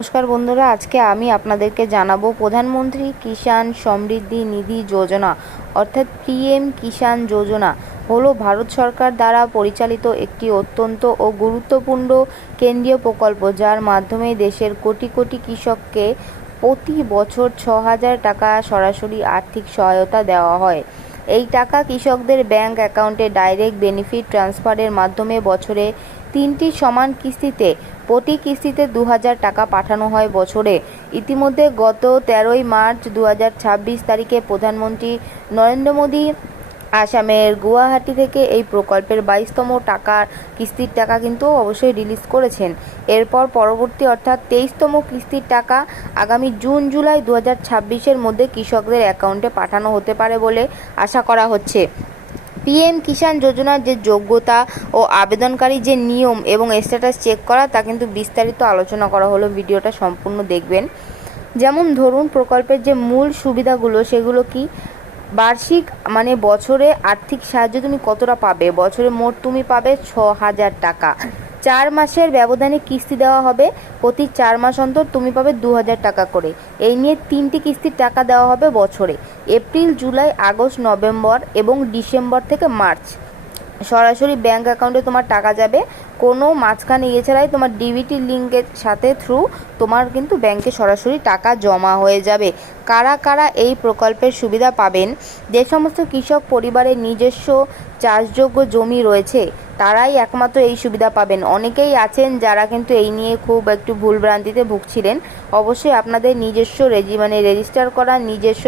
নমস্কার বন্ধুরা, আজকে আমি আপনাদেরকে জানাবো প্রধানমন্ত্রী কিষাণ সমৃদ্ধি নিধি যোজনা অর্থাৎ পিএম কিষাণ যোজনা হলো ভারত সরকার দ্বারা পরিচালিত একটি অত্যন্ত ও গুরুত্বপূর্ণ কেন্দ্রীয় প্রকল্প, যার মাধ্যমে দেশের কোটি কোটি কৃষককে প্রতি বছর 6,000 টাকা সরাসরি আর্থিক সহায়তা দেওয়া হয়। এই টাকা কৃষকদের ব্যাংক অ্যাকাউন্টে ডাইরেক্ট বেনিফিট ট্রান্সফারের মাধ্যমে বছরে 3টি সমান কিস্তিতে প্রতি কিস্তিতে 2,000 টাকা পাঠানো হয় বছরে। ইতিমধ্যে গত 13ই মার্চ 2026 তারিখে প্রধানমন্ত্রী নরেন্দ্র মোদী আসামের গুয়াহাটি থেকে এই প্রকল্পের 22তম কিস্তির টাকা কিন্তু অবশ্যই রিলিজ করেছেন। এরপর পরবর্তী অর্থাৎ 23তম কিস্তির টাকা আগামী জুন জুলাই 2026-এর মধ্যে কৃষকদের অ্যাকাউন্টে পাঠানো হতে পারে বলে আশা করা হচ্ছে। পিএম কিষাণ যোজনার যে যোগ্যতা ও আবেদনকারী যে নিয়ম এবং স্ট্যাটাস চেক করা তা কিন্তু বিস্তারিত আলোচনা করা হলো, ভিডিওটা সম্পূর্ণ দেখবেন। যেমন ধরুন, প্রকল্পের যে মূল সুবিধাগুলো সেগুলো কি, বার্ষিক মানে বছরে আর্থিক সাহায্য তুমি কতটা পাবে, বছরে মোট তুমি পাবে 6,000 টাকা। 4 মাসের ব্যবধানে কিস্তি দেওয়া হবে, প্রতি 4 মাস অন্তর তুমি পাবে 2,000 টাকা করে। এই নিয়ে 3টি কিস্তির টাকা দেওয়া হবে বছরে, এপ্রিল, জুলাই, আগস্ট, নভেম্বর এবং ডিসেম্বর থেকে মার্চ। সরাসরি ব্যাংক অ্যাকাউন্টে তোমার টাকা যাবে, কোনো মাঝখানে এছাড়াই তোমার ডিবিটি লিঙ্কের সাথে থ্রু তোমার কিন্তু ব্যাংকে সরাসরি টাকা জমা হয়ে যাবে। কারা কারা এই প্রকল্পের সুবিধা পাবেন? যে সমস্ত কৃষক পরিবারের নিজস্ব চাষযোগ্য জমি রয়েছে তারাই একমাত্র এই সুবিধা পাবেন। অনেকেই আছেন যারা কিন্তু এই নিয়ে খুব একটু ভুলভ্রান্তিতে ভুগছিলেন। অবশ্যই আপনাদের নিজস্ব রেজিস্টার করা নিজস্ব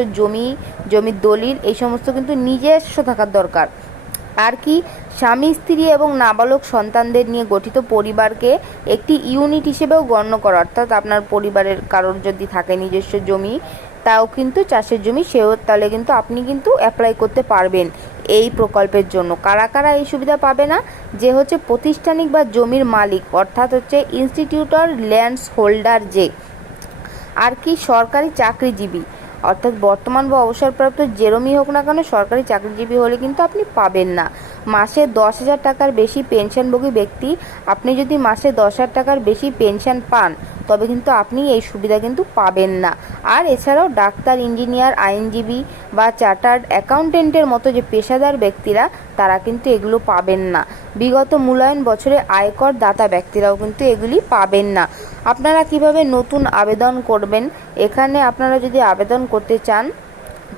জমির দলিল এই সমস্ত কিন্তু নিজস্ব থাকার দরকার। আর কি, স্বামী স্ত্রী এবং নাবালক সন্তানদের নিয়ে গঠিত পরিবারকে একটি ইউনিট হিসেবেও গণ্য করা, অর্থাৎ আপনার পরিবারের কারোর যদি থাকে নিজস্ব জমি, তাও কিন্তু চাষের জমি, সেও তাহলে কিন্তু আপনি কিন্তু অ্যাপ্লাই করতে পারবেন এই প্রকল্পের জন্য। কারা কারা এই সুবিধা পাবে না? যে হচ্ছে প্রাতিষ্ঠানিক বা জমির মালিক, অর্থাৎ হচ্ছে ইনস্টিটিউটর ল্যান্ডস হোল্ডার, যে আর কি সরকারি চাকরিজীবী, অর্থাৎ বর্তমান বা অবসরপ্রাপ্ত যেরমই হোক না কেন সরকারি চাকরিজীবী হলে কিন্তু আপনি পাবেন না। মাসে 10,000 টাকার বেশি পেনশনভোগী ব্যক্তি, আপনি যদি মাসে 10,000 টাকার বেশি পেনশন পান তবে কিন্তু আপনি এই সুবিধা কিন্তু পাবেন না। আর এছাড়াও ডাক্তার, ইঞ্জিনিয়ার, আইনজীবী বা চার্টার্ড অ্যাকাউন্টেন্টের মতো যে পেশাদার ব্যক্তিরা তারা কিন্তু এগুলো পাবেন না। বিগত মূল্যায়ন বছরে আয়কর দাতা ব্যক্তিরাও কিন্তু এগুলি পাবেন না। আপনারা কিভাবে নতুন আবেদন করবেন, এখানে আপনারা যদি আবেদন করতে চান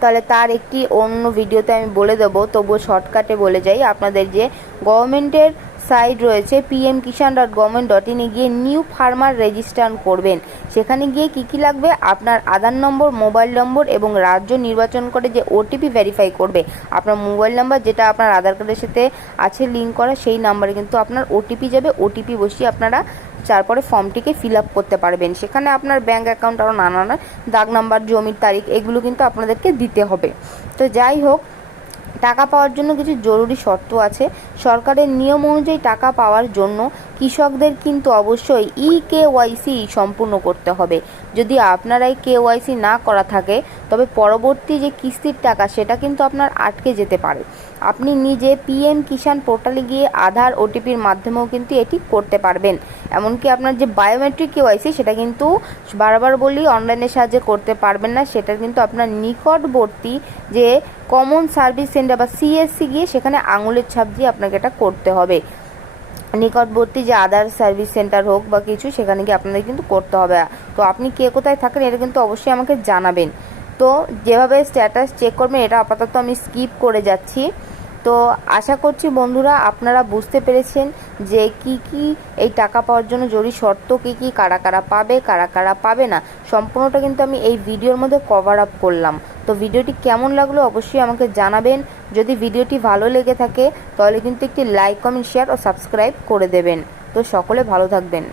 তাহলে তার একটি অন্য ভিডিওতে আমি বলে দেবো, তবুও শর্টকাটে বলে যাই। আপনাদের যে গভর্নমেন্টের সাইট রয়েছে pmkishan.government.in গিয়ে নিউ ফার্মার রেজিস্ট্রেশন করবেন। সেখানে গিয়ে কি লাগবে, আপনার আধার নম্বর, মোবাইল নম্বর এবং রাজ্য নির্বাচন করে যে ওটিপি ভেরিফাই করবে, আপনার মোবাইল নাম্বার যেটা আপনার আধার কার্ডের সাথে আছে লিঙ্ক করা, সেই নাম্বারে কিন্তু আপনার ওটিপি যাবে। ওটিপি বসিয়ে আপনারা তারপরে ফর্মটিকে ফিল আপ করতে পারবেন। সেখানে আপনার ব্যাঙ্ক অ্যাকাউন্ট আরও নানা দাগ নাম্বার, জমির তারিখ এগুলো কিন্তু আপনাদেরকে দিতে হবে। তো যাই হোক, টাকা পাওয়ার জন্য কিছু জরুরি শর্ত আছে। সরকারের নিয়ম অনুযায়ী টাকা পাওয়ার জন্য কৃষকদের কিন্তু অবশ্যই KYC সম্পূর্ণ করতে হবে। যদি আপনার এই KYC না করা থাকে তবে পরবর্তী যে কিস্তির টাকা সেটা কিন্তু আপনার আটকে যেতে পারে। আপনি নিজে পিএম কিষাণ পোর্টালে গিয়ে আধার, ওটিপির মাধ্যমেও কিন্তু এটি করতে পারবেন। এমনকি আপনার যে বায়োমেট্রিক KYC সেটা কিন্তু বারবার বলি অনলাইনের সাহায্যে করতে পারবেন না, সেটা কিন্তু আপনার নিকটবর্তী যে কমন সার্ভিস সেন্টার বা CSC গিয়ে সেখানে আঙুলের ছাপ দিয়ে আপনাকে এটা করতে হবে। নিকটবর্তী যে আদার সার্ভিস সেন্টার হোক বা কিছু, সেখানে গিয়ে আপনাদের কিন্তু করতে হবে। তো আপনি কে কোথায় থাকেন এটা কিন্তু অবশ্যই আমাকে জানাবেন। তো যেভাবে স্ট্যাটাস চেক করবেন এটা আপাতত আমি স্কিপ করে যাচ্ছি। তো আশা করছি বন্ধুরা আপনারা বুঝতে পেরেছেন যে কি এই টাকা পাওয়ার জন্য জরুরি শর্ত কি, কারা কারা পাবে, কারা কারা পাবে না, সম্পূর্ণটা কিন্তু আমি এই ভিডিওর মধ্যে কভার আপ করলাম। তো ভিডিওটি কেমন লাগলো অবশ্যই আমাকে জানাবেন। যদি ভিডিওটি ভালো লেগে থাকে তাহলে কিন্তু একটি লাইক, কমেন্ট, শেয়ার ও সাবস্ক্রাইব করে দেবেন। তো সকলে ভালো থাকবেন।